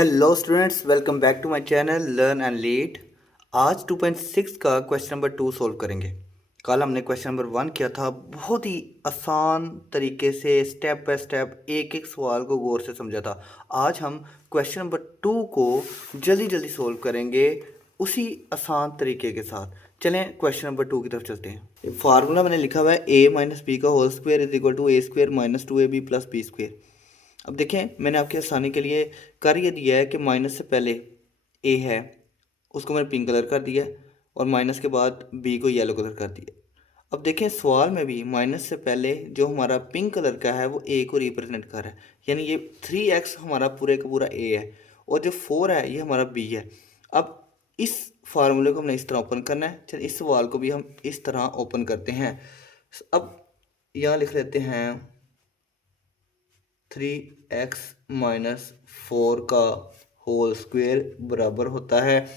Hello students, welcome back to my channel learn and lead. आज 2.6 का question number 2 solve करेंगे। कल हमने क्वेश्चन नंबर 1 किया था, बहुत ही आसान तरीके से स्टेप बाय स्टेप एक एक सवाल को गौर से समझा था। आज हम क्वेश्चन नंबर 2 को जल्दी जल्दी सोल्व करेंगे उसी आसान तरीके के साथ। चलें क्वेश्चन नंबर 2 की तरफ चलते हैं। फार्मूला मैंने लिखा हुआ है a माइनस बी का whole square is equal to A square minus 2ab plus B square. अब देखें, मैंने आपकी आसानी के लिए कर ये दिया है कि माइनस से पहले ए है, उसको मैंने पिंक कलर कर दिया और माइनस के बाद बी को येलो कलर कर दिया। अब देखें, सवाल में भी माइनस से पहले जो हमारा पिंक कलर का है वो ए को रिप्रेजेंट कर रहा है, यानी ये 3x हमारा पूरे का पूरा ए है और जो 4 है ये हमारा बी है। अब इस फार्मूले को हमने इस तरह ओपन करना है। चलिए इस सवाल को भी हम इस तरह ओपन करते हैं। अब यहाँ लिख लेते हैं 3x माइनस 4 का होल स्क्वायर बराबर होता है,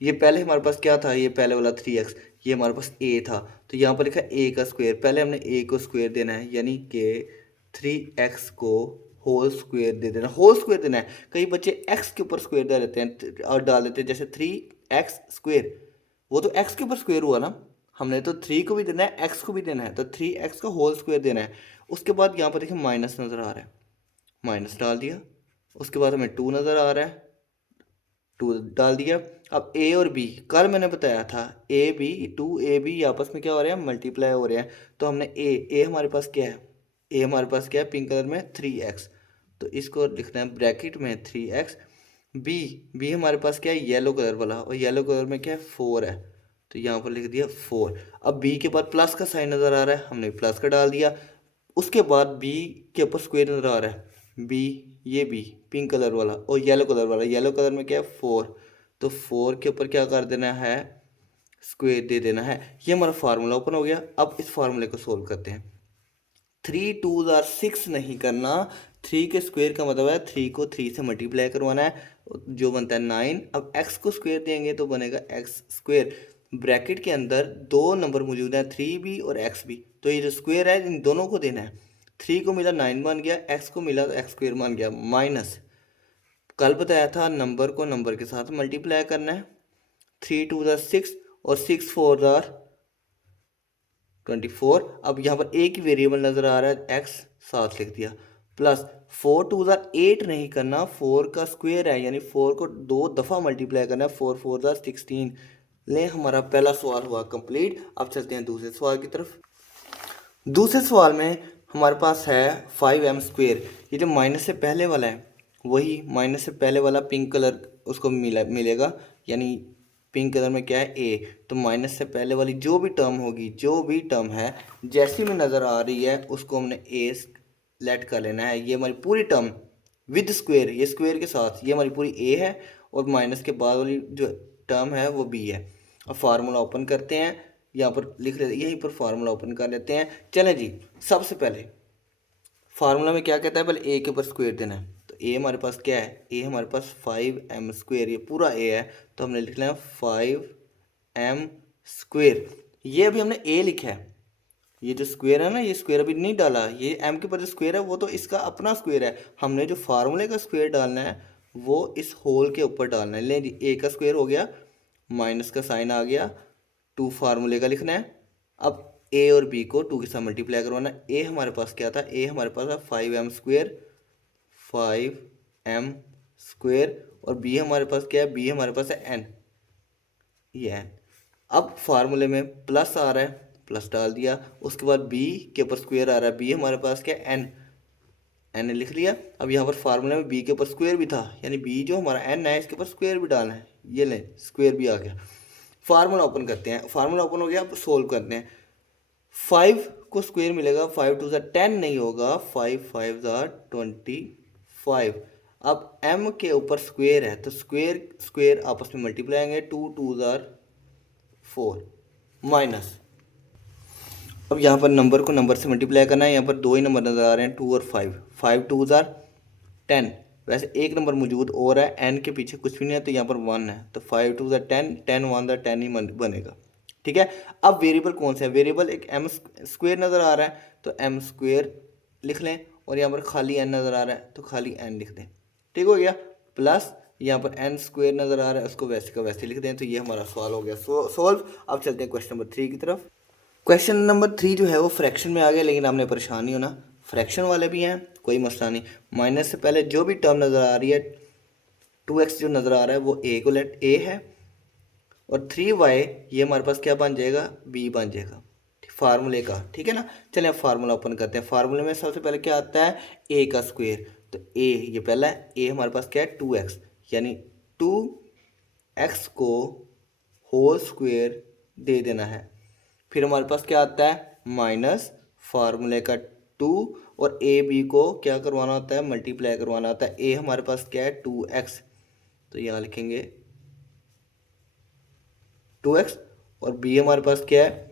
ये पहले हमारे पास क्या था, ये पहले वाला 3x, ये हमारे पास a था, तो यहाँ पर लिखा a का स्क्वायर। पहले हमने a को स्क्वायर देना है, यानी कि 3x को होल स्क्वायर दे देना, होल स्क्वायर देना है। कई बच्चे x के ऊपर स्क्वायर डाल देते हैं और डाल देते हैं, जैसे 3x स्क्वायर, वो तो x के ऊपर स्क्वायर हुआ ना। हमने तो 3 को भी देना है, x को भी देना है, तो 3x का होल स्क्वायर देना है। उसके बाद यहाँ पर देखिए माइनस नज़र आ रहा है, माइनस डाल दिया। उसके बाद हमें 2 नज़र आ रहा है, 2 डाल दिया। अब ए और बी, कल मैंने बताया था ए बी 2ab आपस में क्या हो रहे हैं, मल्टीप्लाई हो रहे हैं। तो हमने ए हमारे पास क्या है, ए हमारे पास क्या है, पिंक कलर में 3x, तो इसको लिखना है ब्रैकेट में 3x। बी हमारे पास क्या है, येलो कलर वाला, और येलो कलर में क्या है, 4 है, तो यहाँ पर लिख दिया 4। अब बी के बाद प्लस का साइन नज़र आ रहा है, हमने प्लस का डाल दिया। उसके बाद बी के ऊपर स्क्वायर नज़र आ रहा है, बी, ये बी पिंक कलर वाला और येलो कलर वाला, येलो कलर में क्या है, 4, तो 4 के ऊपर क्या कर देना है, स्क्वायर दे देना है। ये हमारा फार्मूला ओपन हो गया। अब इस फार्मूले को सोल्व करते हैं। 3 2 6 नहीं करना, 3 के स्क्वायर का मतलब है 3 को 3 से मल्टीप्लाई करवाना है, जो बनता है 9। अब x को स्क्वायर देंगे तो बनेगा एक्स स्क्वायर। ब्रैकेट के अंदर दो नंबर मौजूद हैं, 3b और x भी, तो ये जो स्क्वायर है इन दोनों को देना है। 3 को मिला 9 बन गया, x को मिला तो एक्स स्क्वायर बन गया, माइनस, कल बताया था नंबर को नंबर के साथ मल्टीप्लाई करना है। 3 2 6 और 6 4 24। अब यहाँ पर एक ही वेरिएबल नज़र आ रहा है, x साथ लिख दिया, प्लस 4 2 8 नहीं करना, 4 का स्क्वायर है, यानी 4 को 2 दफ़ा मल्टीप्लाई करना है, 4 4 16। ले, हमारा पहला सवाल हुआ कंप्लीट। अब चलते हैं दूसरे सवाल की तरफ। दूसरे सवाल में हमारे पास है 5m²। ये जो माइनस से पहले वाला है वही माइनस से पहले वाला पिंक कलर उसको मिलेगा, यानी पिंक कलर में क्या है, ए, तो माइनस से पहले वाली जो भी टर्म होगी, जो भी टर्म है जैसी में नज़र आ रही है उसको हमने ए लेट कर लेना है। ये हमारी पूरी टर्म विद स्क्वायर, ये स्क्वायर के साथ, ये हमारी पूरी ए है और माइनस के बाद वाली जो टर्म है वो बी है। अब फार्मूला ओपन करते हैं, यहाँ पर लिख लेते, यहीं पर फार्मूला ओपन कर लेते हैं। चलें जी, सबसे पहले फार्मूला में क्या कहता है, पहले ए के ऊपर स्क्वायर देना है, तो ए हमारे पास क्या है, ए हमारे पास 5m², ये पूरा ए है, तो हमने लिख लिया 5m²। ये अभी हमने ए लिखा है, ये जो स्क्वायर है ना, ये स्क्वायर अभी नहीं डाला, ये एम के ऊपर जो स्क्वायर है वो तो इसका अपना स्क्वायर है। हमने जो फार्मूले का स्क्वायर डालना है वो इस होल के ऊपर डालना है। ले जी, ए का स्क्वायर हो गया, माइनस का साइन आ गया, 2 फार्मूले का लिखना है। अब ए और बी को 2 के साथ मल्टीप्लाई करवाना। ए हमारे पास क्या था, ए हमारे पास है 5m², 5m², और बी हमारे पास क्या है, बी हमारे पास है n, ये n। अब फार्मूले में प्लस आ रहा है, प्लस डाल दिया। उसके बाद बी के ऊपर स्क्वायर आ रहा है, बी हमारे पास क्या है, एन लिख लिया। अब यहाँ पर फार्मूले में बी के ऊपर स्क्वायर भी था, यानी बी जो हमारा एन है इसके ऊपर स्क्वायर भी डालना है, ये लें स्क्वायर भी आ गया। फार्मूला ओपन करते हैं, फार्मूला ओपन हो गया। अब सोल्व करते हैं। 5 को स्क्वायर मिलेगा, 5 2 10 नहीं होगा, 5 5 25। अब m के ऊपर स्क्वायर है तो स्क्वायर स्क्वायर आपस में मल्टीप्लाई आएंगे, 2 2 4 माइनस। अब यहाँ पर नंबर को नंबर से मल्टीप्लाई करना है, यहाँ पर दो ही नंबर नज़र आ रहे हैं, 2 और 5, 5 2 10। वैसे एक नंबर मौजूद और है, एन के पीछे कुछ भी नहीं है, तो यहाँ पर 1 है, तो 5 2 10, 10 1 10 ही बनेगा। ठीक है। अब वेरिएबल कौन सा है, वेरिएबल एक m² नज़र आ रहा है, तो m² लिख लें, और यहाँ पर खाली n नज़र आ रहा है तो खाली n लिख दें। ठीक हो गया। प्लस यहाँ पर एन स्क्वायर नज़र आ रहा है, उसको वैसे का वैसे लिख दें। तो ये हमारा सवाल हो गया सॉल्व। अब चलते हैं क्वेश्चन नंबर 3 की तरफ। क्वेश्चन नंबर 3 जो है वो फ्रैक्शन में आ गया, लेकिन आपने परेशान नहीं होना, फ्रैक्शन वाले भी हैं, कोई मसला नहीं। माइनस से पहले जो भी टर्म नज़र आ रही है, 2x जो नज़र आ रहा है वो ए को लेट ए है, और 3y ये हमारे पास क्या बन जाएगा, b बन जाएगा फार्मूले का। ठीक है ना। चलिए अब फार्मूला ओपन करते हैं। फार्मूले में सबसे पहले क्या आता है, a का स्क्वायर। तो a ये पहला है, a हमारे पास क्या है 2x, यानी 2x को होल स्क्वायर दे देना है। फिर हमारे पास क्या आता है, माइनस फार्मूले का 2, और ए बी को क्या करवाना होता है, मल्टीप्लाई करवाना होता है। a हमारे पास क्या है 2x, तो यहाँ लिखेंगे 2x, और b हमारे पास क्या है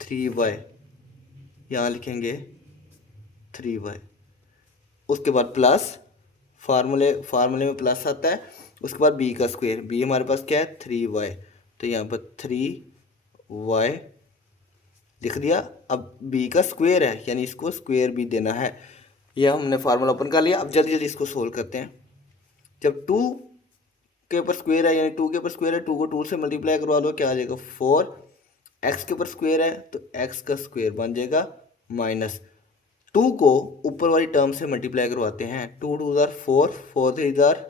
3y, यहाँ लिखेंगे 3y। उसके बाद प्लस फार्मूले में प्लस आता है। उसके बाद b का स्क्वायर, b हमारे पास क्या है 3y, तो यहाँ पर 3y लिख दिया। अब b का स्क्वायर है, यानी इसको स्क्वायर भी देना है। यह हमने फार्मूला ओपन कर लिया। अब जल्दी जल्दी इसको सोल्व करते हैं। जब 2 के ऊपर स्क्वायर है, यानी 2 के ऊपर स्क्वायर है, 2 को 2 से मल्टीप्लाई करवा दो, क्या आ जाएगा 4। एक्स के ऊपर स्क्वायर है तो एक्स का स्क्वायर बन जाएगा माइनस 2 को ऊपर वाली टर्म से मल्टीप्लाई करवाते हैं। 2 2 जार 4, 4 3 जार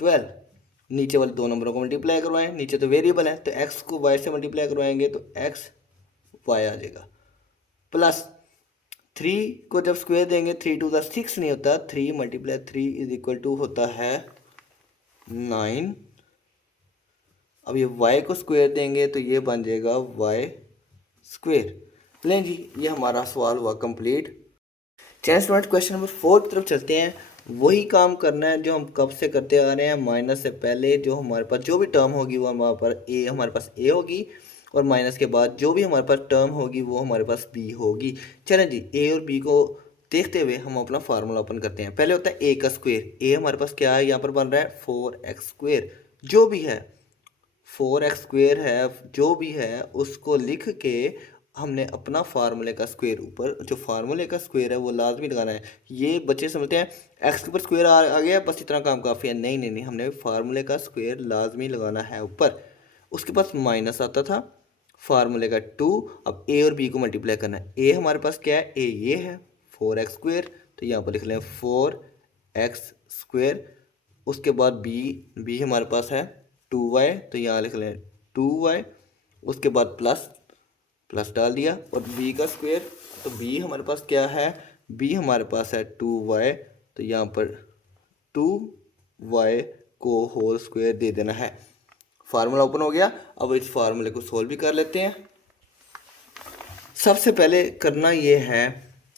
12। नीचे वाले दो नंबरों को मल्टीप्लाई करवाएं, नीचे तो वेरिएबल है, तो एक्स को वाई से मल्टीप्लाई करवाएंगे तो एक्स वाई आ जाएगा। प्लस 3 को जब स्क्वायर देंगे, 3 2 जार 6 नहीं होता, 3 मल्टीप्लाई 3 इज इक्वल टू होता है 9। अब ये y को स्क्वायर देंगे तो ये बन जाएगा y स्क्वायर। लें जी, ये हमारा सवाल हुआ कंप्लीट। चैन स्टूडेंट क्वेश्चन नंबर 4 की तरफ चलते हैं। वही काम करना है जो हम कब से करते आ रहे हैं। माइनस से पहले जो हमारे पास जो भी टर्म होगी वो हमारे पास a होगी, और माइनस के बाद जो भी हमारे पास टर्म होगी वो हमारे पास b होगी। चलें जी, a और b को देखते हुए हम अपना फार्मूला ओपन करते हैं। पहले होता है a का स्क्वायर। a हमारे पास क्या है, यहाँ पर बन रहा है 4x स्क्वायर। जो भी है 4x स्क्वायर है, जो भी है उसको लिख के हमने अपना फार्मूले का स्क्वायर, ऊपर जो फार्मूले का स्क्वायर है वो लाजमी लगाना है। ये बच्चे समझते हैं एक्स के ऊपर स्क्वायर आ गया बस इतना काम काफ़ी है। नहीं नहीं नहीं, हमने फार्मूले का स्क्वायर लाजमी लगाना है ऊपर। उसके पास माइनस आता था, फार्मूले का 2। अब ए और बी को मल्टीप्लाई करना है। ए हमारे पास क्या है, ए ये है 4x स्क्वायर, तो यहाँ पर लिख लें 4x स्क्वायर। उसके बाद बी हमारे पास है 2y, तो यहाँ लिख लें 2y। उसके बाद प्लस डाल दिया, और b का स्क्वायर, तो b हमारे पास क्या है, b हमारे पास है 2y, तो यहाँ पर 2y को होल स्क्वायर दे देना है। फार्मूला ओपन हो गया। अब इस फार्मूले को सोल्व भी कर लेते हैं। सबसे पहले करना ये है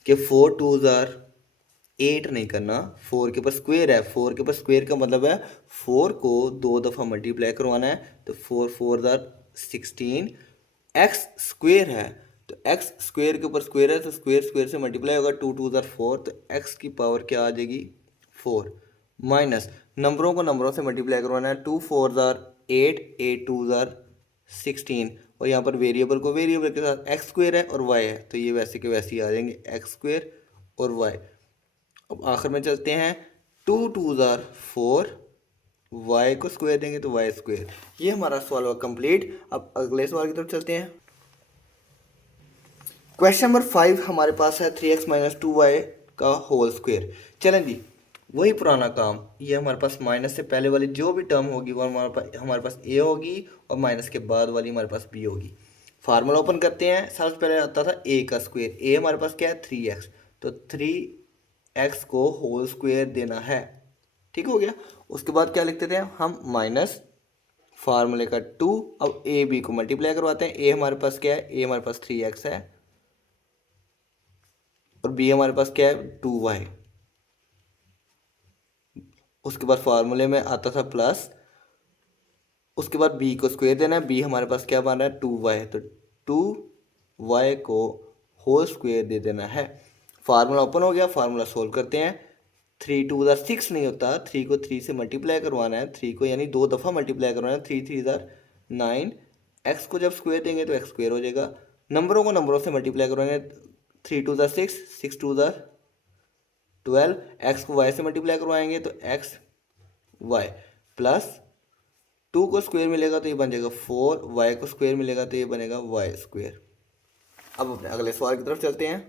कि 4 2 जार 8 नहीं करना, 4 के ऊपर स्क्वायर है। 4 के ऊपर स्क्वायर का मतलब है 4 को 2 दफ़ा मल्टीप्लाई करवाना है, तो 4 4 जार 16। एक्स स्क्वायर है, तो एक्स स्क्वायर के ऊपर स्क्वायर है, तो स्क्वायर स्क्वायर से मल्टीप्लाई होगा, 2 2 जार 4, तो एक्स की पावर क्या आ जाएगी 4। माइनस नंबरों को नंबरों से मल्टीप्लाई करवाना है, 2 4 जार 8, 8 2 जार 16, और यहाँ पर वेरिएबल को वेरिएबल के साथ एक्स स्क्वायर है और वाई है, तो ये वैसे के वैसे ही आ जाएंगे एक्स स्क्वायर और वाई। अब आखिर में चलते हैं, 2 2 जार 4, वाई को स्क्वायर देंगे तो वाई स्क्वायर। ये हमारा सवाल हुआ कंप्लीट। अब अगले सवाल की तरफ चलते हैं। क्वेश्चन नंबर 5 हमारे पास है 3x माइनस 2y का होल स्क्वायर। चलें जी, वही पुराना काम। ये हमारे पास माइनस से पहले वाली जो भी टर्म होगी वो हमारे पास a होगी, और माइनस के बाद वाली हमारे पास b होगी। फार्मूला ओपन करते हैं। सबसे पहले आता था a का स्क्वायर। a हमारे पास क्या है 3x, तो 3x को होल स्क्वायर देना है। ठीक हो गया। उसके बाद क्या लिखते थे हम, माइनस फार्मूले का 2। अब a b को मल्टीप्लाई करवाते हैं। a हमारे पास क्या है, a हमारे पास 3x है, और b हमारे पास क्या है 2y। उसके बाद फार्मूले में आता था प्लस। उसके बाद b को स्क्वायर देना है। b हमारे पास क्या बन रहा है 2y, तो 2y को होल स्क्वायर दे देना है। फार्मूला ओपन हो गया। फार्मूला सोल्व करते हैं। 3 2 जार 6 नहीं होता, 3 को 3 से मल्टीप्लाई करवाना है, 3 को यानी 2 दफ़ा मल्टीप्लाई करवाना है, 3 3 जार 9। एक्स को जब स्क्वायर देंगे तो एक्स स्क्वायर हो जाएगा। नंबरों को नंबरों से मल्टीप्लाई करवाएंगे, 3 2 जार 6, 6 2 जार 12। एक्स को वाई से मल्टीप्लाई करवाएंगे तो एक्स वाई प्लस 2 को स्क्वायर मिलेगा तो ये बन जाएगा 4, वाई को स्क्वायर मिलेगा तो ये बनेगा वाई स्क्वायर। अब अपने अगले सवाल की तरफ चलते हैं।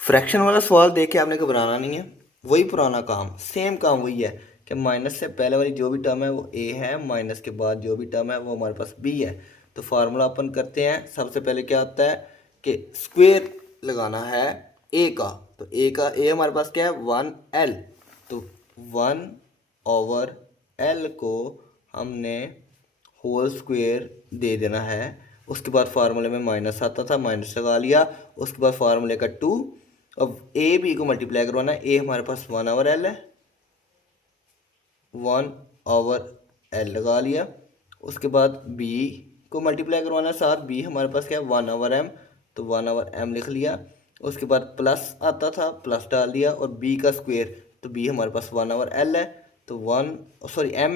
फ्रैक्शन वाला सवाल देख के आपने घबराना नहीं है, वही पुराना काम, सेम काम वही है कि माइनस से पहले वाली जो भी टर्म है वो ए है, माइनस के बाद जो भी टर्म है वो हमारे पास बी है। तो फार्मूला अपन करते हैं। सबसे पहले क्या होता है कि स्क्वायर लगाना है ए का, तो ए का ए हमारे पास क्या है 1l, तो 1/l को हमने होल स्क्वायर दे देना है। उसके बाद फार्मूले में माइनस आता था, माइनस लगा लिया। उसके बाद फार्मूले का 2, अब ए बी को मल्टीप्लाई करवाना है। ए हमारे पास 1/l है, 1/l लगा लिया। उसके बाद बी को मल्टीप्लाई करवाना है साथ, बी हमारे पास क्या है 1/m, तो 1/m लिख लिया। उसके बाद प्लस आता था, प्लस डाल दिया, और बी का स्क्वायर, तो बी हमारे पास 1/l है, तो m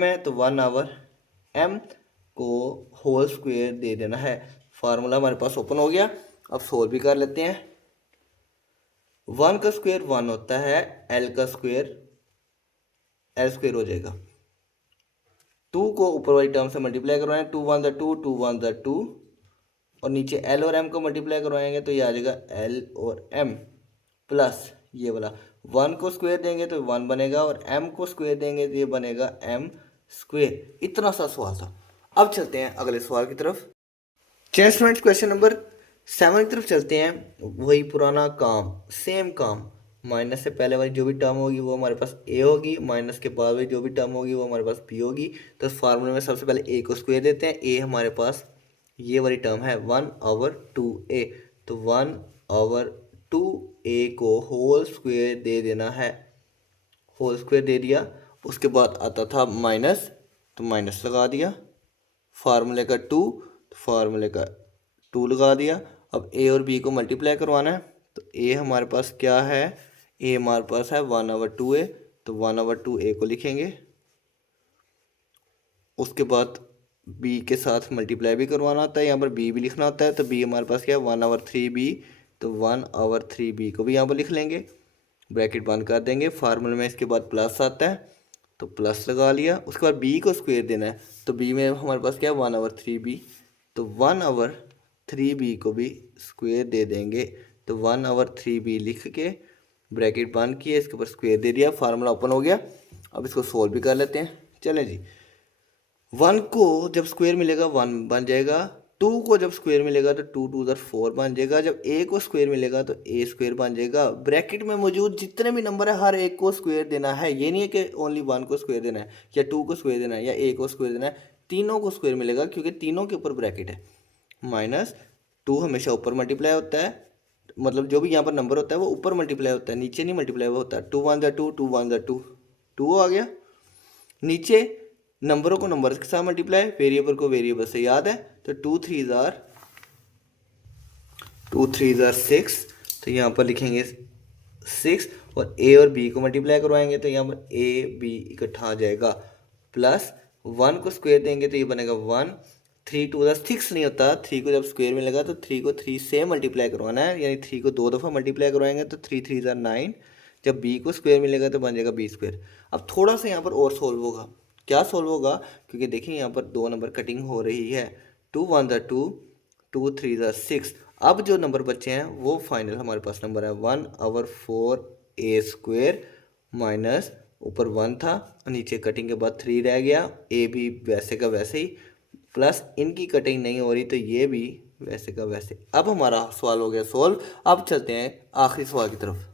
है, तो 1/m को होल स्क्वायर दे देना है। फार्मूला हमारे पास ओपन हो गया। अब सोल्व भी कर लेते हैं। 1 का स्क्वायर 1 होता है, l का स्क्वायर l स्क्वायर हो जाएगा। 2 को ऊपर वाली टर्म से मल्टीप्लाई करवाएं, 2 1 ज़ा 2, 2 1 ज़ा 2, और नीचे l और m को मल्टीप्लाई करवाएंगे तो ये आ जाएगा l और m, प्लस ये वाला 1 को स्क्वायर देंगे तो 1 बनेगा, और m को स्क्वायर देंगे तो ये बनेगा m स्क्वायर। इतना सा सवाल था। अब चलते हैं अगले सवाल की तरफ। चलिए स्टूडेंट्स, क्वेश्चन नंबर 7 की तरफ चलते हैं। वही पुराना काम, सेम काम। माइनस से पहले वाली जो भी टर्म होगी वो हमारे पास ए होगी, माइनस के बाद वाली जो भी टर्म होगी वो हमारे पास बी होगी। तो इस फार्मूले में सबसे पहले ए को स्क्वायर देते हैं। ए हमारे पास ये वाली टर्म है 1/2a, तो 1/2a को होल स्क्वायर दे देना है। होल स्क्वायर दे दिया। उसके बाद आता था माइनस, तो माइनस लगा दिया। फार्मूले का 2, तो फार्मूले का 2 लगा दिया। अब ए और बी को मल्टीप्लाई करवाना है, तो ए हमारे पास क्या है, ए हमारे पास है 1/2a, तो 1/2a को लिखेंगे। उसके बाद बी के साथ मल्टीप्लाई भी करवाना होता है, यहाँ पर बी भी लिखना होता है, तो बी हमारे पास क्या है 1/3b, तो 1/3b को भी यहाँ पर लिख लेंगे। ब्रैकेट बंद कर देंगे। फार्मूले में इसके बाद प्लस आता है, तो प्लस लगा लिया। उसके बाद बी को स्क्वायर देना है, तो बी में हमारे पास क्या है 1/3b, तो 1/3b को भी स्क्वायर दे देंगे। तो 1/3b लिख के ब्रैकेट बंद किए, इसके ऊपर स्क्वायर दे दिया। फार्मूला ओपन हो गया। अब इसको सोल्व भी कर लेते हैं। चलें जी, 1 को जब स्क्वायर मिलेगा 1 बन जाएगा, 2 को जब स्क्वायर मिलेगा तो 2 2 4 बन जाएगा, जब a को स्क्वायर मिलेगा तो a स्क्वायर बन जाएगा। ब्रैकेट में मौजूद जितने भी नंबर है हर एक को स्क्वायर देना है। ये नहीं है कि ओनली 1 को स्क्वायर देना है, या 2 को स्क्वायर देना है, या a को स्क्वायर देना है। तीनों को स्क्वायर मिलेगा, क्योंकि तीनों के ऊपर ब्रैकेट है। -2 हमेशा ऊपर मल्टीप्लाई होता है, मतलब जो भी यहाँ पर नंबर होता है वो ऊपर मल्टीप्लाई होता है, नीचे नहीं मल्टीप्लाई होता है। 2 1 ज़ा 2, 2 1 ज़ा 2, 2 आ गया। नीचे नंबरों को नंबर के साथ मल्टीप्लाई, वेरिएबल को वेरिएबल से याद है, तो 2 3 ज़ार 6, तो यहाँ पर लिखेंगे 6, और ए और बी को मल्टीप्लाई करवाएंगे तो यहाँ पर ए बी इकट्ठा आ जाएगा। प्लस 1 को स्क्वायर देंगे तो ये बनेगा 1, 3 2 6 नहीं होता, 3 को जब स्क्वायर मिलेगा तो 3 को 3 से मल्टीप्लाई करवाना है, यानी 3 को 2 दफ़ा मल्टीप्लाई करवाएंगे तो 3 3 ज़ार 9। जब बी को स्क्वायर मिलेगा तो बन जाएगा बी स्क्वायर। अब थोड़ा सा यहाँ पर और सोल्व होगा। क्या सोल्व होगा, क्योंकि देखिए यहाँ पर 2 नंबर कटिंग हो रही है। 2 1 ज़ा 2, 2 3 ज़ा 6। अब जो नंबर बचे हैं वो फाइनल हमारे पास नंबर है 1/4a स्क्वायर, माइनस ऊपर 1 था, नीचे कटिंग के बाद 3 रह गया, ए भी वैसे का वैसे ही, प्लस इनकी कटिंग नहीं हो रही तो ये भी वैसे का वैसे। अब हमारा सवाल हो गया सोल्व। अब चलते हैं आखिरी सवाल की तरफ।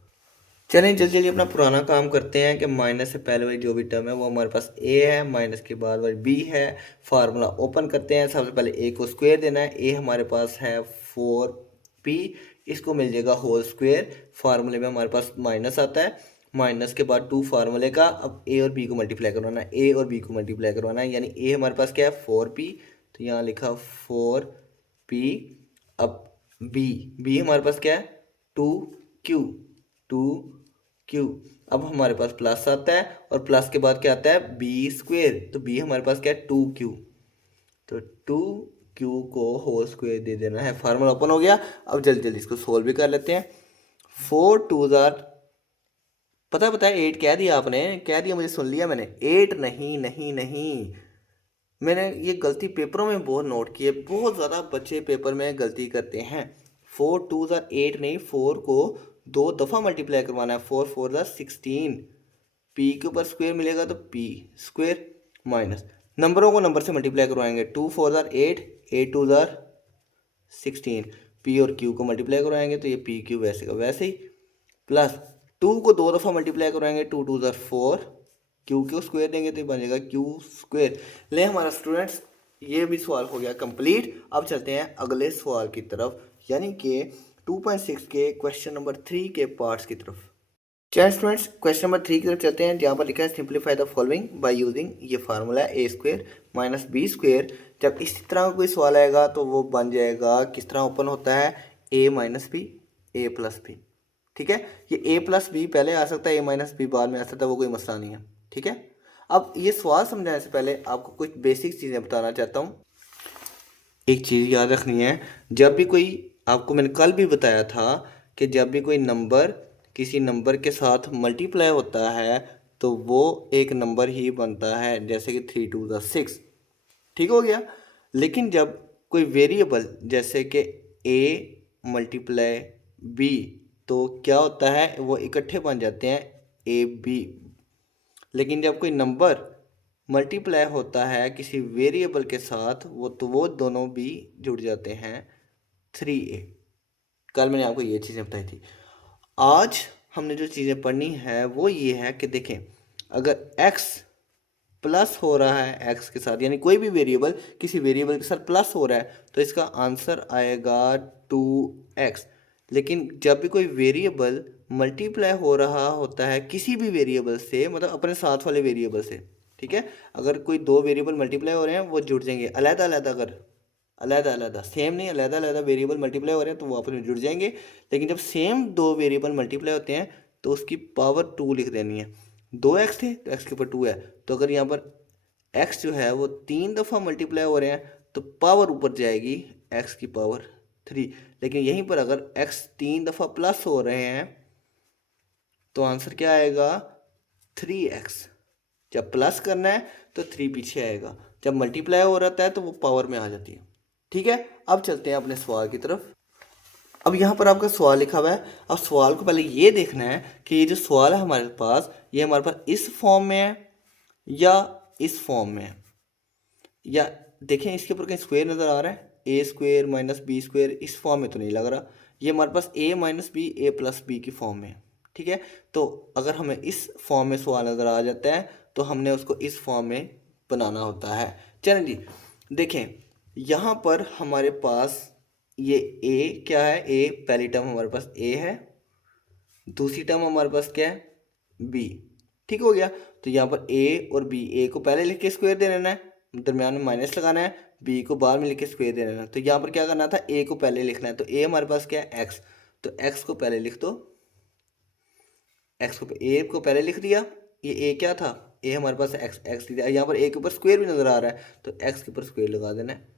चलें जल्दी जल्दी अपना पुराना काम करते हैं कि माइनस से पहले वाली जो भी टर्म है वो हमारे पास ए है, माइनस के बाद वाली बी है। फार्मूला ओपन करते हैं। सबसे पहले ए को स्क्वायर देना है। ए हमारे पास है 4p, इसको मिल जाएगा होल स्क्वायर। फार्मूले में हमारे पास माइनस आता है, माइनस के बाद 2 फार्मूले का। अब ए और बी को मल्टीप्लाई करवाना है, ए और बी को मल्टीप्लाई करवाना है, यानी ए हमारे पास क्या है 4p, तो यहाँ लिखा 4p। अब बी हमारे पास क्या है 2q, 2q। अब हमारे पास प्लस आता है, और प्लस के बाद क्या आता है बी स्क्वायर, तो बी हमारे पास क्या है 2q, तो 2q को होल स्क्वायर दे देना है। फार्मूला ओपन हो गया। अब जल्दी जल्दी इसको सोल्व भी कर लेते हैं। 4 2 ज़ार पता है 8 कह दिया आपने, कह दिया, मुझे सुन लिया मैंने। 8 नहीं नहीं नहीं, मैंने ये गलती पेपरों में बहुत नोट की है, बहुत ज़्यादा बच्चे पेपर में गलती करते हैं। 4 2 ज़ा 8 नहीं, 4 को 2 दफ़ा मल्टीप्लाई करवाना है। 4 4 ज़ा 16, पी के ऊपर स्क्वायर मिलेगा तो पी स्क्वायर माइनस, नंबरों को नंबर से मल्टीप्लाई करवाएंगे। 2 4 ज़ा 8, 8 2 ज़ा 16, पी और क्यू को मल्टीप्लाई करवाएंगे तो ये पी क्यू वैसे का वैसे ही, प्लस 2 को 2 दफ़ा मल्टीप्लाई करवाएंगे। 2 2 ज़ा 4, क्यू क्यू स्क्वायर देंगे तो ये बनेगा क्यू स्क्वायर। ले हमारा स्टूडेंट्स ये भी सवाल हो गया कंप्लीट। अब चलते हैं अगले सवाल की तरफ, यानी कि 2.6 के क्वेश्चन नंबर 3 के पार्ट्स की तरफ। चलिए स्टूडेंट्स क्वेश्चन नंबर 3 की तरफ चलते हैं, जहाँ पर लिखा है simplify the following by using, ये फार्मूला है ए स्क्वायर माइनस बी स्क्वायर। जब इस तरह का कोई सवाल आएगा तो वो बन जाएगा, किस तरह ओपन होता है, ए minus B, A plus B. ठीक है, ये ए प्लस बी पहले आ सकता है, ए माइनस बी बाद में आ सकता है, वो कोई मसला नहीं है। ठीक है, अब ये सवाल समझाने से पहले आपको कुछ बेसिक चीज़ें बताना चाहता हूँ। एक चीज़ याद रखनी है, जब भी कोई, आपको मैंने कल भी बताया था कि जब भी कोई नंबर किसी नंबर के साथ मल्टीप्लाई होता है तो वो एक नंबर ही बनता है, जैसे कि 3 2 ज़ा 6। ठीक हो गया। लेकिन जब कोई वेरिएबल जैसे कि ए मल्टीप्लाई बी, तो क्या होता है, वो इकट्ठे बन जाते हैं ए बी। लेकिन जब कोई नंबर मल्टीप्लाई होता है किसी वेरिएबल के साथ, वो दोनों भी जुड़ जाते हैं 3a। कल मैंने आपको ये चीज़ें बताई थी। आज हमने जो चीज़ें पढ़नी है वो ये है कि देखें, अगर x प्लस हो रहा है x के साथ, यानी कोई भी वेरिएबल किसी वेरिएबल के साथ प्लस हो रहा है तो इसका आंसर आएगा 2x। लेकिन जब भी कोई वेरिएबल मल्टीप्लाई हो रहा होता है किसी भी वेरिएबल से, मतलब अपने साथ वाले वेरिएबल से, ठीक है, अगर कोई दो वेरिएबल मल्टीप्लाई हो रहे हैं वो जुड़ जाएंगे अलग अलग, अगर अलग अलग सेम नहीं, अलग अलग वेरिएबल मल्टीप्लाई हो रहे हैं तो वो आपस में जुड़ जाएंगे। लेकिन जब सेम दो वेरिएबल मल्टीप्लाई होते हैं तो उसकी पावर 2 लिख देनी है। 2x थे तो x के ऊपर 2 है, तो अगर यहाँ पर x जो है वो 3 दफ़ा मल्टीप्लाई हो रहे हैं तो पावर ऊपर जाएगी x की पावर 3। लेकिन यहीं पर अगर x 3 दफ़ा प्लस हो रहे हैं तो आंसर क्या आएगा, 3x। जब प्लस करना है तो 3 पीछे आएगा, जब मल्टीप्लाई हो रहता है तो वो पावर में आ जाती है। ठीक है, अब चलते हैं अपने सवाल की तरफ। अब यहाँ पर आपका सवाल लिखा हुआ है। अब सवाल को पहले ये देखना है कि ये जो सवाल है हमारे पास, ये हमारे पास इस फॉर्म में है या इस फॉर्म में है। या देखें इसके ऊपर कहीं स्क्वायर नज़र आ रहा है, ए स्क्वायर माइनस बी स्क्वायर, इस फॉर्म में तो नहीं लग रहा। ये हमारे पास ए minus B, A plus B की फॉर्म में है। ठीक है, तो अगर हमें इस फॉर्म में सवाल नज़र आ जाता है तो हमने उसको इस फॉर्म में बनाना होता है। चलें जी, देखें यहाँ पर हमारे पास ये ए क्या है, ए पहली टर्म हमारे पास ए है, दूसरी टर्म हमारे पास क्या है, बी। ठीक हो गया, तो यहाँ पर ए और बी, ए को पहले लिख के स्क्वायर दे देना है, दरम्यान में माइनस लगाना है, बी को बाद में लिख के स्क्वायर दे देना है। तो यहाँ पर क्या करना था, ए को पहले लिखना है, तो ए हमारे पास क्या है, एक्स, तो एक्स को पहले लिख दो, एक्स को ए को पहले लिख दिया। ये ए क्या था, ए हमारे पास एक्स, एक्स लिख दिया। यहाँ पर ए के ऊपर स्क्वायर भी नज़र आ रहा है तो एक्स के ऊपर स्क्वायर लगा देना है।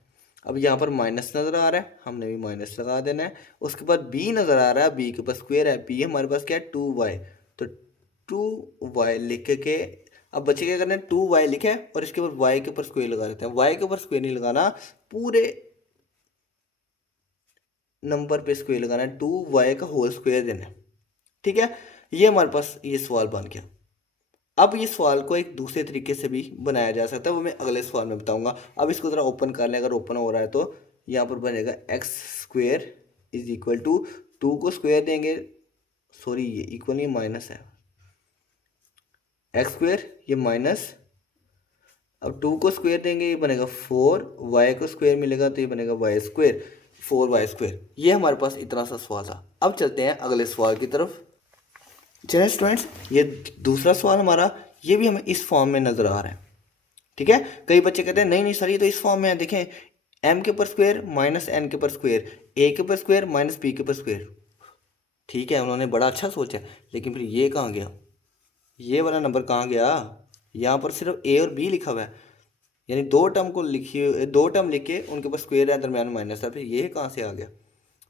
अब यहाँ पर माइनस नज़र आ रहा है, हमने भी माइनस लगा देना है। उसके बाद बी नज़र आ रहा है, बी के ऊपर स्क्वायर है, बी हमारे पास क्या है, 2y, तो 2y लिख के अब बच्चे क्या करना है, 2y लिखे और इसके ऊपर y के ऊपर स्क्वायर लगा देते हैं। y के ऊपर स्क्वायर नहीं लगाना, पूरे नंबर पे स्क्वायर लगाना है, 2y का होल स्क्वायर देना है। ठीक है, ये हमारे पास ये सवाल बन गया। अब इस सवाल को एक दूसरे तरीके से भी बनाया जा सकता है, वो मैं अगले सवाल में बताऊंगा। अब इसको ज़रा ओपन कर लें, अगर ओपन हो रहा है तो यहाँ पर बनेगा X square is equal to, 2 को स्क्वायर देंगे, सॉरी ये इक्वल नहीं माइनस है, एक्स स्क्वेयर ये माइनस, अब 2 को स्क्वायर देंगे ये बनेगा 4, वाई को स्क्वायर मिलेगा तो ये बनेगा वाई स्क्वायर, 4y स्क्वायर। ये हमारे पास इतना सा सवाल था। अब चलते हैं अगले सवाल की तरफ। चलिए स्टूडेंट्स, ये दूसरा सवाल हमारा, ये भी हमें इस फॉर्म में नज़र आ रहा है। ठीक है, कई बच्चे कहते हैं नहीं नहीं सर ये तो इस फॉर्म में है, देखें m के ऊपर स्क्वायर माइनस n के ऊपर स्क्वायर, a के ऊपर स्क्वायर माइनस b के ऊपर स्क्वायर। ठीक है, उन्होंने बड़ा अच्छा सोचा, लेकिन फिर ये कहाँ गया, ये वाला नंबर कहाँ गया, यहाँ पर सिर्फ a और b लिखा हुआ है, यानी दो टर्म को लिखिए, दो टर्म लिख के उनके पास स्क्वायर है, दरम्यान माइनस है, फिर ये कहाँ से आ गया।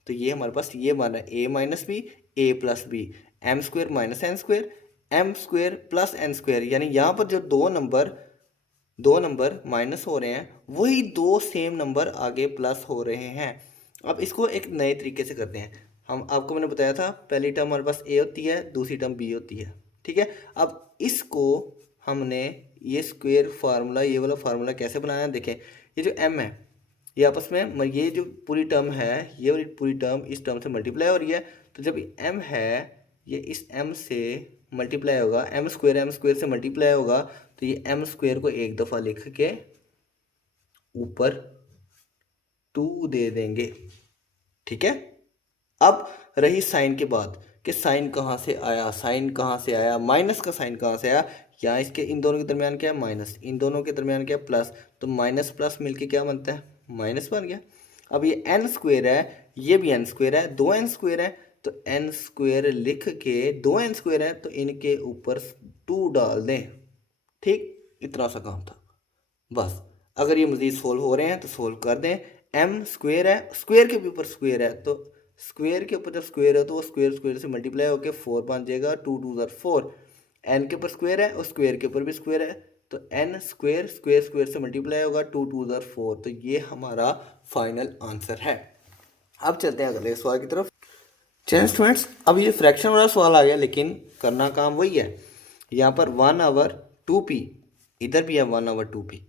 तो ये हमारे पास ये बन रहा है a minus B, A plus B, M square minus N square, M square plus N square, यानी यहाँ पर जो दो नंबर माइनस हो रहे हैं वही दो सेम नंबर आगे प्लस हो रहे हैं। अब इसको एक नए तरीके से करते हैं। हम आपको मैंने बताया था पहली टर्म हमारे पास ए होती है, दूसरी टर्म बी होती है, ठीक है। अब इसको हमने ये स्क्वेयर फार्मूला, ये वाला फार्मूला कैसे बनाया है देखें। ये जो एम है ये आपस में ये जो पूरी टर्म है ये वाली पूरी टर्म इस टर्म से मल्टीप्लाई हो रही है। तो जब एम है ये इस एम से मल्टीप्लाई होगा, एम स्क्वेयर से मल्टीप्लाई होगा, तो ये एम स्क्वेयर को एक दफ़ा लिख के ऊपर 2 दे देंगे, ठीक है। अब रही साइन की बात कि साइन कहाँ से आया, साइन कहाँ से आया, माइनस का साइन कहाँ से आया। यहाँ इसके इन दोनों के दरमियान क्या है माइनस, इन दोनों के दरमियान क्या है प्लस, तो माइनस प्लस मिलके क्या बनता है माइनस बन गया। अब ये एन स्क्वेयर है, ये भी एन स्क्वेयर है, दो एन स्क्वेयर है, तो एन स्क्वेयर लिख के, दो एन स्क्वेयर है तो इनके ऊपर 2 डाल दें, ठीक। इतना सा काम था बस। अगर ये मज़ीद सोल्व हो रहे हैं तो सोल्व कर दें। एम स्क्वेयर है, स्क्वेयर के भी ऊपर स्क्वेयर है, तो स्क्वेयर के ऊपर जब स्क्वेयर है तो वो स्क्वेयर स्क्वेयर से मल्टीप्लाई होकर 4 बन जाएगा, 2 2 ज़र 4। एन के ऊपर स्क्वेयर है और स्क्वेयर के ऊपर भी स्क्वेयर है, तो एन स्क्वेयर स्क्वेयर स्क्वेयर से मल्टीप्लाई होगा, 2 2 ज़र 4। तो ये हमारा फाइनल आंसर है। अब चलते हैं अगले सवाल की तरफ। चलिए स्टूडेंट्स, अब ये फ्रैक्शन वाला सवाल आ गया, लेकिन करना काम वही है। यहाँ पर 1/2p, इधर भी है 1/2p,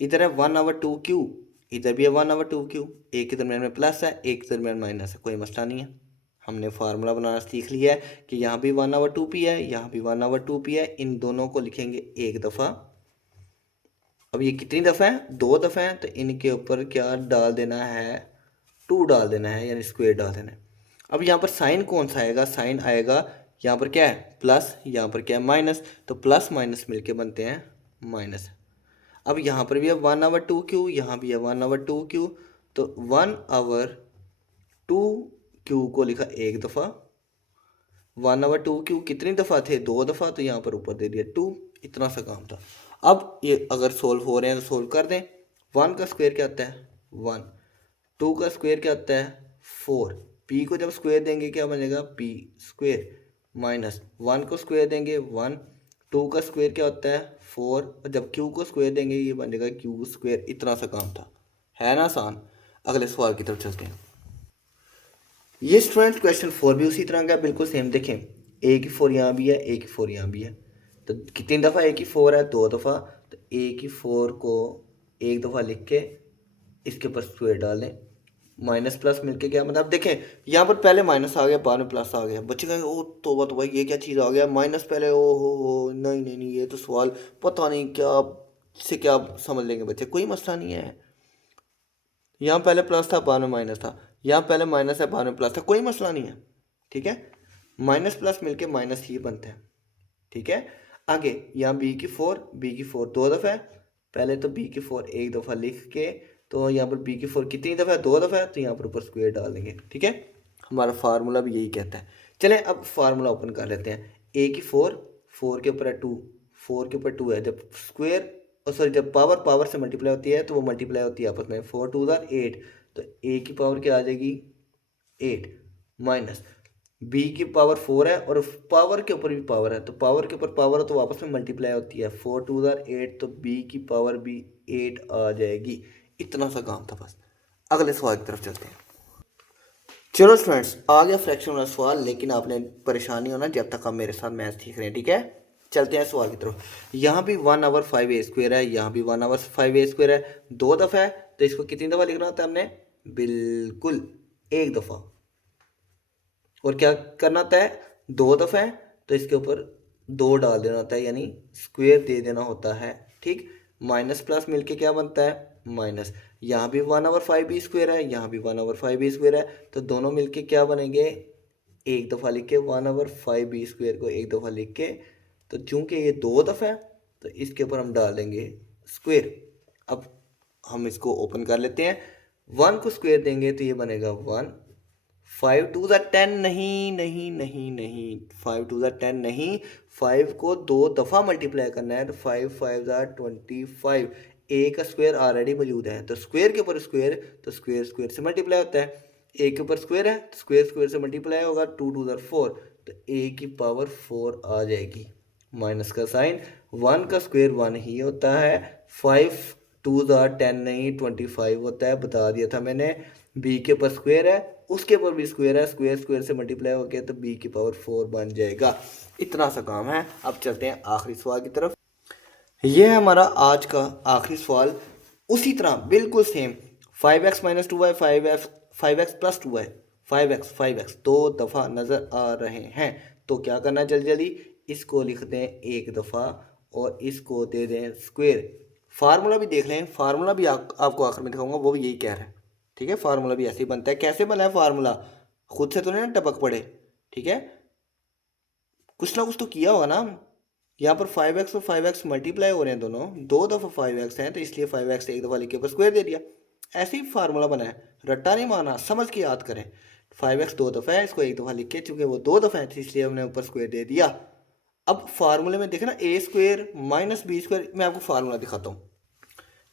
इधर है 1/2q, इधर भी है 1/2q। एक के दरमियान में प्लस है, एक के दरमियान माइनस है, कोई मसला नहीं है। हमने फार्मूला बनाना सीख लिया है कि यहाँ भी 1/2p है, यहाँ भी 1/2p है, इन दोनों को लिखेंगे एक दफ़ा। अब ये कितनी दफ़ा है, 2 दफ़ा है, तो इनके ऊपर क्या डाल देना है 2 डाल देना है, यानी स्क्वेयर डाल देना है। अब यहाँ पर साइन कौन सा आएगा, साइन आएगा यहाँ पर क्या है प्लस, यहाँ पर क्या है माइनस, तो प्लस माइनस मिलके बनते हैं माइनस। अब यहाँ पर भी है 1/2q, यहाँ भी है 1/2q, तो 1/2q को लिखा एक दफ़ा, 1/2q कितनी दफ़ा थे 2 दफ़ा, तो यहाँ पर ऊपर दे दिया 2। इतना सा काम था। अब ये अगर सोल्व हो रहे हैं तो सोल्व कर दें। 1 का स्क्वायर क्या आता है 1, 2 का स्क्वायर क्या आता है 4, पी को जब स्क्वायर देंगे क्या बनेगा पी स्क्वायर, माइनस 1 को स्क्वायर देंगे 1, 2 का स्क्वायर क्या होता है 4, और जब क्यू को स्क्वायर देंगे ये बनेगा क्यू स्क्वायर। इतना सा काम था, है ना आसान। अगले सवाल की तरफ चलते हैं। ये स्टूडेंट क्वेश्चन 4 भी उसी तरह का बिल्कुल सेम। देखें ए की 4 यहाँ भी है, ए की 4 यहाँ भी है, तो कितनी दफ़ा ए की 4 है 2 दफ़ा, तो ए की 4 को एक दफ़ा लिख के इसके ऊपर स्क्वायर डाल दें, माइनस प्लस मिलके क्या मतलब। देखें यहाँ पर पहले माइनस आ गया, बाद में प्लस आ गया, बच्चे कहेंगे ओ तो भाई ये क्या चीज़ आ गया माइनस पहले, ओ हो नहीं नहीं नहीं, ये तो सवाल पता नहीं क्या से क्या समझ लेंगे बच्चे, कोई मसला नहीं है। यहाँ पहले प्लस था बाद में माइनस था, यहाँ पहले माइनस है बाद में प्लस था, कोई मसला नहीं है, ठीक है। माइनस प्लस मिलके माइनस ही बनते हैं, ठीक है। आगे यहाँ बी की 4 2 दफ़ा है, पहले तो बी की 4 एक दफ़ा लिख के, तो यहाँ पर बी की 4 कितनी दफ़ा है 2 दफ़ा है, तो यहाँ पर ऊपर स्क्वायर डाल देंगे, ठीक है। हमारा फार्मूला भी यही कहता है। चलें अब फार्मूला ओपन कर लेते हैं। ए की 4, 4 के ऊपर है 2, 4 के ऊपर 2 है, जब स्क्वायर सॉरी जब पावर पावर से मल्टीप्लाई होती है तो वो मल्टीप्लाई होती है आपस में, 4 2 ज़ार 8, तो ए की पावर क्या आ जाएगी 8, माइनस बी की पावर 4 है और पावर के ऊपर भी पावर है, तो पावर के ऊपर पावर है तो वापस में मल्टीप्लाई होती है, 4 2 ज़ार 8, तो बी की पावर भी 8 आ जाएगी। इतना सा काम था बस। अगले सवाल की तरफ चलते हैं। चलो स्टूडेंट्स, आ गया फ्रैक्शन वाला सवाल, लेकिन आपने परेशानी होना जब तक आप मेरे साथ मैथ सीख रहे हैं, ठीक है। चलते हैं सवाल की तरफ। यहाँ भी 1/5a² है, यहाँ भी 1/5a² है, 2 दफ़ा है, तो इसको कितनी दफ़ा लिखना होता है हमने बिल्कुल एक दफ़ा। और क्या करना होता है 2 दफ़ा है तो इसके ऊपर 2 डाल देना होता है, यानी स्क्वायर दे देना होता है, ठीक। माइनस प्लस मिलके क्या बनता है माइनस, यहाँ भी 1/5b² है, यहाँ भी 1/5b² है, तो दोनों मिलके क्या बनेंगे एक दफ़ा लिख के 1/5b² को एक दफ़ा लिख के, तो चूंकि ये 2 दफ़ा है तो इसके ऊपर हम डाल देंगे स्क्वायर। अब हम इसको ओपन कर लेते हैं, 1 को स्क्वायर देंगे तो ये बनेगा 1, 5 2 ज़ा 10 नहीं नहीं नहीं नहीं, 5 2 ज़ा 10 नहीं, 5 को 2 दफ़ा मल्टीप्लाई करना है, तो 5 5 ज़ा 25, ए का स्क्वायर ऑलरेडी मौजूद है, तो स्क्वायर के ऊपर स्क्वायर, तो स्क्वायर स्क्वायर से मल्टीप्लाई होता है, ए के ऊपर स्क्वायर है तो स्क्वायर स्क्वायर से मल्टीप्लाई होगा, 2 2 ज़ा 4, तो ए की पावर 4 आ जाएगी। माइनस का साइन, 1 का स्क्वायर 1 ही होता है, 5 2 10 नहीं 25 होता है, बता दिया था मैंने। बी के ऊपर स्क्वायर है, उसके ऊपर भी स्क्वायर है, स्क्वायर स्क्वायर से मल्टीप्लाई हो गया तो बी की पावर 4 बन जाएगा। इतना सा काम है। अब चलते हैं आखिरी सवाल की तरफ। ये है हमारा आज का आखिरी सवाल। उसी तरह बिल्कुल same, 5x minus 2y, 5x plus 2y, 5x दो दफ़ा नज़र आ रहे हैं। तो क्या करना है, जल्दी जल्दी इसको लिख दें एक दफ़ा और इसको दे दें स्क्वायर। फार्मूला भी देख लें, फार्मूला भी आपको आखिर में दिखाऊंगा, वो भी यही कह रहा है। ठीक है, फार्मूला भी ऐसे ही बनता है। कैसे बना है फार्मूला, खुद से तो नहीं ना टपक पड़े। ठीक है, कुछ ना कुछ तो किया होगा ना। यहाँ पर 5x और 5x मल्टीप्लाई हो रहे हैं, दोनों दो दफ़ा 5x हैं, तो इसलिए 5x एक दफ़ा लिख के ऊपर स्क्वायर दे दिया। ऐसे ही फार्मूला बना है, रट्टा नहीं मारना, समझ के याद करें। 5x दो दफ़ा है, इसको एक दफ़ा लिख के, चूंकि वो दो दफ़ा है तो इसलिए हमने ऊपर स्क्वायर दे दिया। अब फार्मूले में देखे ना, ए स्क्वायर माइनस बी स्क्वायर, मैं आपको फार्मूला दिखाता हूँ।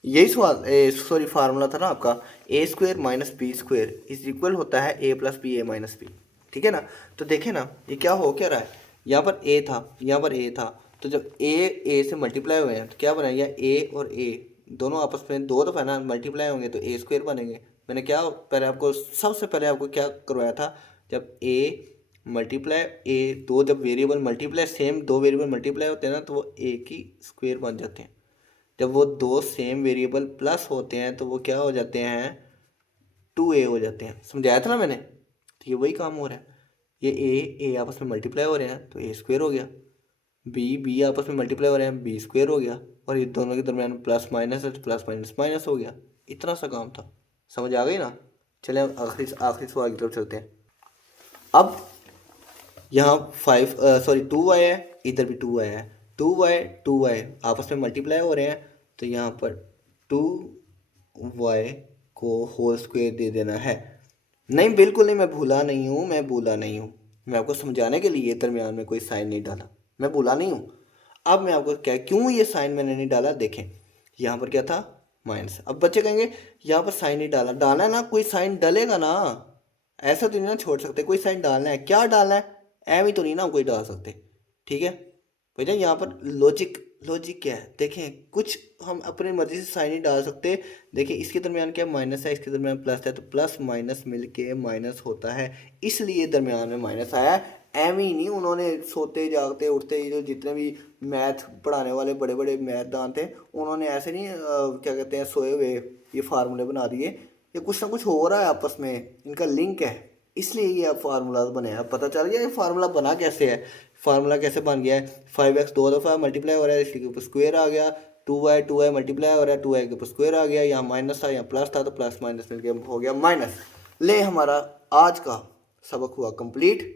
यही सवाल सॉरी फार्मूला था ना आपका, A square minus B square is equal होता है A plus B A minus B. ठीक है ना, तो देखें ना ये क्या हो क्या रहा है, यहाँ पर ए था, यहाँ पर ए था, तो जब ए से मल्टीप्लाई हुए हैं तो क्या बनाएगा, ए और ए दोनों आपस में दो दफ़ा ना मल्टीप्लाई होंगे तो ए स्क्वायर बनेंगे। मैंने क्या पहले आपको, सबसे पहले आपको क्या करवाया था, जब ए मल्टीप्लाई ए दो, जब वेरिएबल मल्टीप्लाई सेम दो वेरिएबल मल्टीप्लाई होते हैं ना तो वो ए की स्क्वायर बन जाते हैं। जब वो दो सेम वेरिएबल प्लस होते हैं तो वो क्या हो जाते हैं, 2a हो जाते हैं। समझाया था ना मैंने, तो ये वही काम हो रहा है। ये ए आपस में मल्टीप्लाई हो रहे हैं तो ए स्क्वायर हो गया, बी आपस में मल्टीप्लाई हो रहे हैं बी स्क्वायर हो गया, और ये दोनों के दरमियान प्लस माइनस है तो प्लस माइनस माइनस हो गया। इतना सा काम था, समझ आ गई ना। चले अब आखिरी सवाल की तरफ चलते हैं। अब यहाँ 2y है, इधर भी 2y है, 2y आपस में मल्टीप्लाई हो रहे हैं, तो यहाँ पर 2y को होल स्क्वायर दे देना है। नहीं बिल्कुल नहीं, मैं भूला नहीं हूँ, मैं आपको समझाने के लिए दरमियान में कोई साइन नहीं डाला, मैं भूला नहीं हूँ। अब मैं आपको क्या, क्यों ये साइन मैंने नहीं डाला, देखें यहाँ पर क्या था, माइनस। अब बच्चे कहेंगे यहाँ पर साइन नहीं डाला, डालना है ना, कोई साइन डलेगा ना, ऐसा तो नहीं ना छोड़ सकते, कोई साइन डालना है। क्या डालना है, एम ही तो नहीं ना कोई डाल सकते। ठीक है भैया, यहाँ पर लॉजिक क्या है, देखें कुछ हम अपनी मर्जी से साइन ही डाल सकते। देखिए इसके दरमियान क्या माइनस है, इसके दरमियान प्लस है, तो प्लस माइनस मिलके माइनस होता है, इसलिए दरमियान में माइनस आया। एम ही नहीं, उन्होंने सोते जागते उठते जो जितने भी मैथ पढ़ाने वाले बड़े बड़े मैथदान थे, उन्होंने ऐसे नहीं क्या कहते हैं सोए हुए ये फार्मूले बना दिए। ये कुछ ना कुछ हो रहा है आपस में, इनका लिंक है, इसलिए ये फार्मूला बने हैं। अब पता चल गया ये फार्मूला बना कैसे है, फार्मूला कैसे बन गया है। 5x दो दफ़ा मल्टीप्लाई हो रहा है, इसके ऊपर स्क्वायर आ गया, 2y मल्टीप्लाई हो रहा है, 2y के ऊपर स्क्वायर आ गया, यहाँ माइनस था यहाँ प्लस था, तो प्लस माइनस मिलके हो गया माइनस। ले हमारा आज का सबक हुआ कंप्लीट।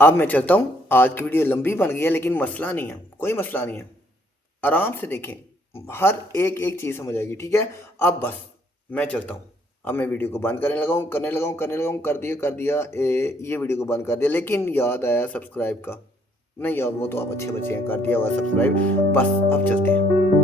अब मैं चलता हूँ, आज की वीडियो लंबी बन गई है लेकिन मसला नहीं है, कोई मसला नहीं है, आराम से देखें, हर एक चीज़ समझ आएगी। ठीक है, अब बस मैं चलता हूँ, अब मैं वीडियो को बंद करने लगा हूँ, कर दिया ये वीडियो को बंद कर दिया, लेकिन याद आया सब्सक्राइब का, नहीं यार वो तो आप अच्छे बच्चे हैं, कर दिया हुआ सब्सक्राइब। बस अब चलते हैं।